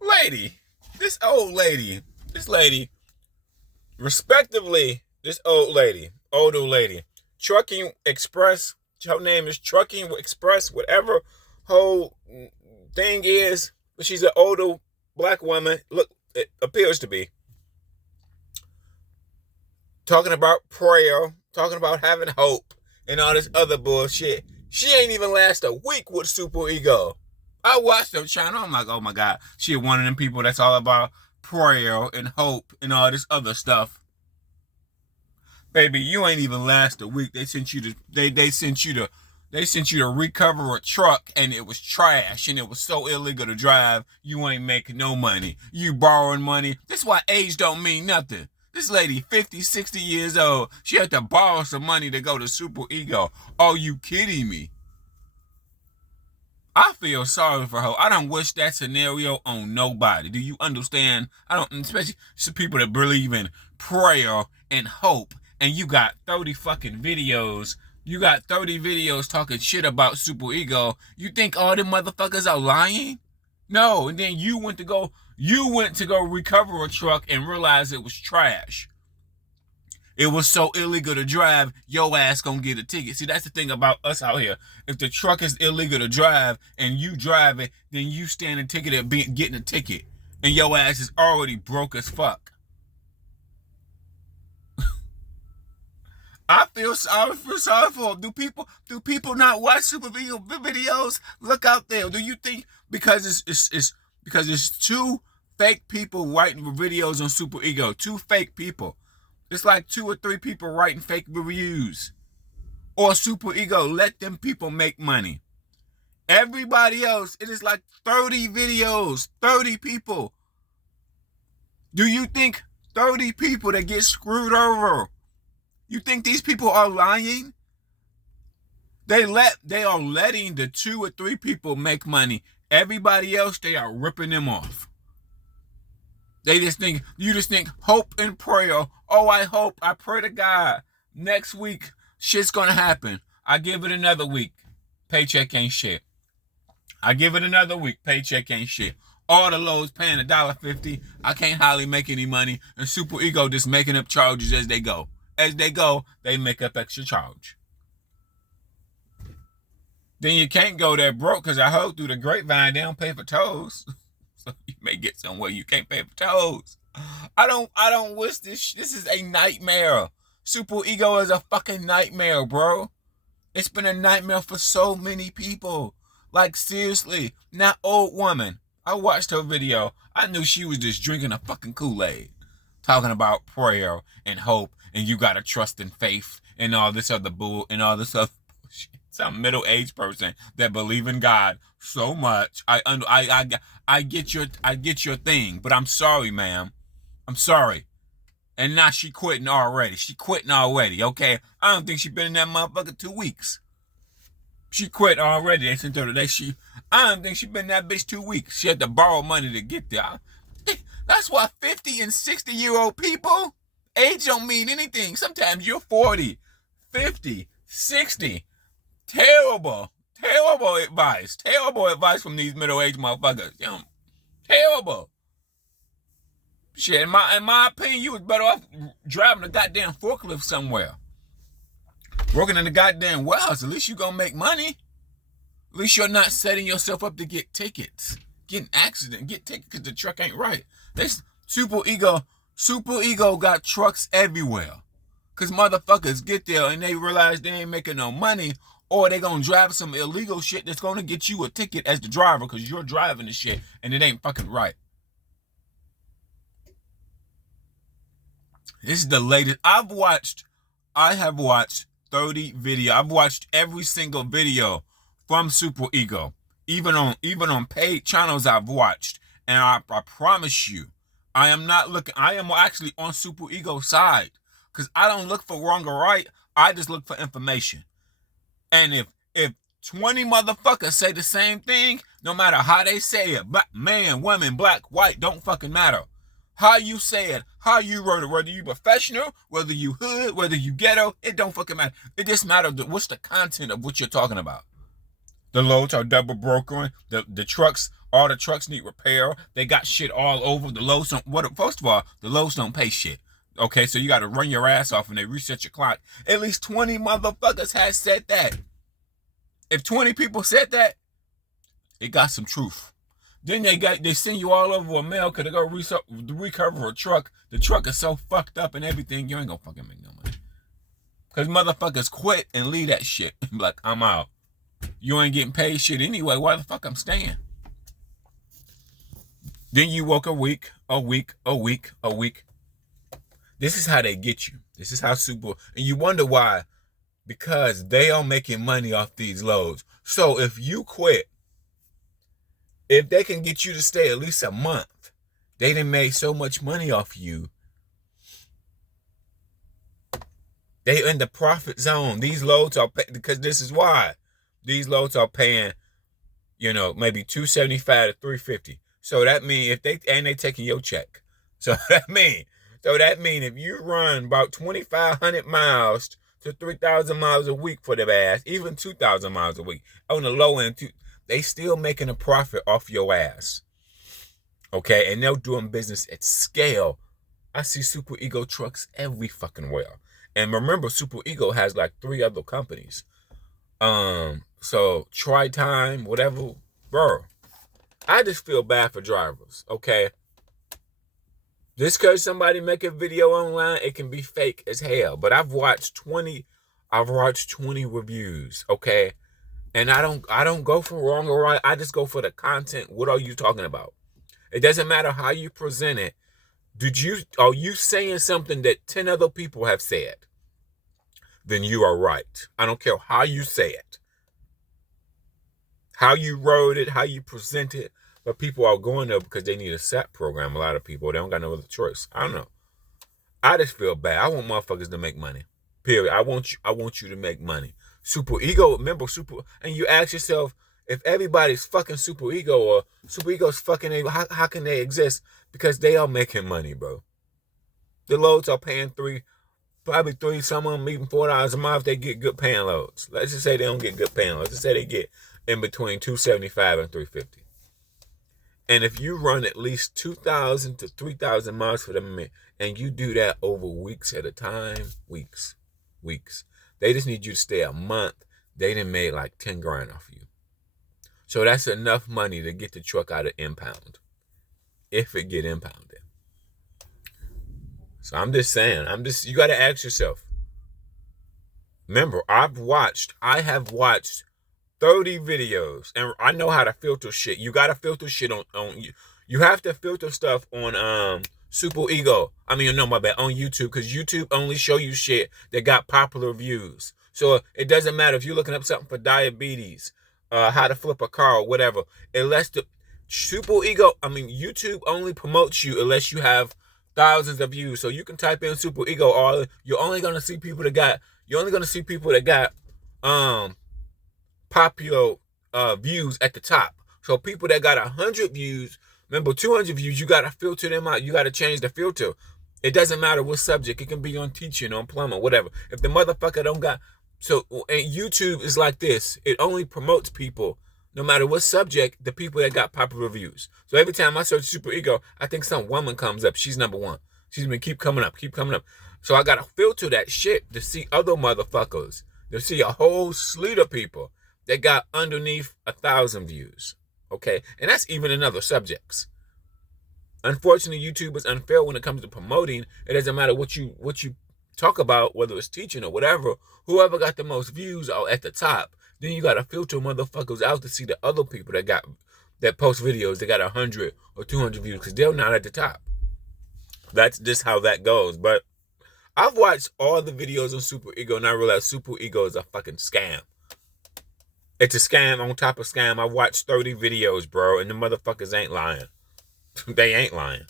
lady, this old lady, this lady, respectively, this older lady, Trucking Express, her name is Trucking Express, whatever whole thing is, but she's an older black woman, look, it appears to be, talking about prayer, talking about having hope, and all this other bullshit. She ain't even last a week with Super Ego. I watched her channel. I'm like, oh my God. She one of them people that's all about prayer and hope and all this other stuff. Baby, you ain't even last a week. They sent you to recover a truck and it was trash and it was so illegal to drive, you ain't making no money. You borrowing money. That's why age don't mean nothing. This lady, 50, 60 years old, she had to borrow some money to go to Super Ego. Are you kidding me? I feel sorry for her. I don't wish that scenario on nobody. Do you understand? I don't, especially people that believe in prayer and hope, and you got 30 fucking videos. You got 30 videos talking shit about Super Ego. You think all them motherfuckers are lying? No, and then you went to go recover a truck and realize it was trash. It was so illegal to drive, your ass gonna get a ticket. See, that's the thing about us out here. If the truck is illegal to drive and you drive it, then you stand a ticket at getting a ticket. And your ass is already broke as fuck. I feel sorry for them. Do people not watch super videos? Look out there. Do you think because it's two fake people writing videos on Super Ego, two fake people? It's like 2 or 3 people writing fake reviews. Or Super Ego, let them people make money. Everybody else, it is like 30 videos, 30 people. Do you think 30 people that get screwed over, you think these people are lying? They are letting the 2 or 3 people make money. Everybody else, they are ripping them off. You just think hope and prayer. Oh, I pray to God next week shit's gonna happen. I give it another week, paycheck ain't shit. I give it another week, paycheck ain't shit. All the lows paying $1.50. I can't hardly make any money, and Super Ego just making up charges as they go. As they go, they make up extra charge. Then you can't go there broke, because I heard through the grapevine they don't pay for tolls. So you may get somewhere you can't pay for tolls. I don't wish this is a nightmare. Super Ego is a fucking nightmare, bro. It's been a nightmare for so many people. Like, seriously. That old woman, I watched her video. I knew she was just drinking a fucking Kool-Aid. Talking about prayer and hope and you gotta trust in faith and all this other bull and all this other bullshit. Some middle-aged person that believe in God so much. I get your thing, but I'm sorry, ma'am. I'm sorry. And now she quitting already. Okay? I don't think she been in that motherfucker 2 weeks. She quit already. They sent her today. I don't think she been in that bitch 2 weeks. She had to borrow money to get there. That's why 50 and 60-year-old people, age don't mean anything. Sometimes you're 40, 50, 60. Terrible advice. Terrible advice from these middle-aged motherfuckers. You know, terrible. Shit, in my opinion, you was better off driving a goddamn forklift somewhere. Working in the goddamn warehouse. At least you gonna make money. At least you're not setting yourself up to get tickets. Get an accident. Get tickets because the truck ain't right. Super Ego got trucks everywhere. Because motherfuckers get there and they realize they ain't making no money, or they gonna drive some illegal shit that's gonna get you a ticket as the driver because you're driving the shit and it ain't fucking right. This is the latest. I have watched 30 videos. I've watched every single video from Super Ego. Even on paid channels I've watched. And I promise you, I am actually on Super Ego's side. Because I don't look for wrong or right. I just look for information. And if 20 motherfuckers say the same thing, no matter how they say it, man, woman, black, white, don't fucking matter. How you say it, how you wrote it, whether you professional, whether you hood, whether you ghetto, it don't fucking matter. It just matters what's the content of what you're talking about. The loads are double brokering. The trucks All the trucks need repair. They got shit all over. The loads don't, first of all, the loads don't pay shit. Okay, so you got to run your ass off and they reset your clock. At least 20 motherfuckers has said that. If 20 people said that, it got some truth. Then they send you all over a mail because they go recover a truck. The truck is so fucked up and everything, you ain't gonna fucking make no money. Because motherfuckers quit and leave that shit. Like, I'm out. You ain't getting paid shit anyway. Why the fuck I'm staying? Then you work a week. This is how they get you. This is how and you wonder why. Because they are making money off these loads. So if you quit, if they can get you to stay at least a month, they done made so much money off you. They in the profit zone. These loads are because this is why. These loads are paying, maybe $275 to $350. So that means they taking your check. So that mean if you run about 2,500 miles to 3,000 miles a week for their ass, even 2,000 miles a week on the low end, they still making a profit off your ass. Okay, and they're doing business at scale. I see Super Ego trucks every fucking where. And remember, Super Ego has like 3 other companies. So Try Time, whatever, bro. I just feel bad for drivers, okay? Just because somebody make a video online, it can be fake as hell. But I've watched 20 reviews, okay? And I don't go for wrong or right. I just go for the content. What are you talking about? It doesn't matter how you present it. Are you saying something that 10 other people have said? Then you are right. I don't care how you say it. How you wrote it, how you present it. But people are going there because they need a SAP program. A lot of people, they don't got no other choice. I don't know. I just feel bad. I want motherfuckers to make money. Period. I want you to make money. Super Ego, remember and you ask yourself, if everybody's fucking Super Ego or Super Ego's fucking, how can they exist? Because they are making money, bro. The loads are paying probably $3, some of them even $4 a mile if they get good paying loads. Let's just say they don't get good paying loads. Let's just say they get in between $275 and $350. And if you run at least 2,000 to 3,000 miles for them, and you do that over weeks at a time, weeks. They just need you to stay a month. They done made like 10 grand off you. So that's enough money to get the truck out of impound. If it get impounded. So I'm just saying, you got to ask yourself. Remember, I have watched 30 videos, and I know how to filter shit. You got to filter shit on you have to filter stuff on Super Ego. On YouTube, because YouTube only show you shit that got popular views. So it doesn't matter if you're looking up something for diabetes, how to flip a car or whatever. Unless the Super Ego, YouTube only promotes you unless you have thousands of views. So you can type in Super Ego, you're only gonna see people that got popular views at the top. So people that got 100 views, remember 200 views, you gotta filter them out. You gotta change the filter. It doesn't matter what subject. It can be on teaching, on plumbing, whatever. If the motherfucker don't got, and YouTube is like this. It only promotes people, no matter what subject, the people that got popular views. So every time I search Super Ego, I think some woman comes up. She's number one. She's been keep coming up. So I gotta filter that shit to see other motherfuckers. To see a whole slew of people that got underneath 1,000 views. Okay? And that's even in other subjects. Unfortunately, YouTube is unfair when it comes to promoting. It doesn't matter what you talk about, whether it's teaching or whatever. Whoever got the most views are at the top. Then you gotta filter motherfuckers out to see the other people that post videos that got 100 or 200 views, because they're not at the top. That's just how that goes. But I've watched all the videos on Super Ego, and I realized Super Ego is a fucking scam. It's a scam on top of scam. I watched 30 videos, bro, and the motherfuckers ain't lying. They ain't lying.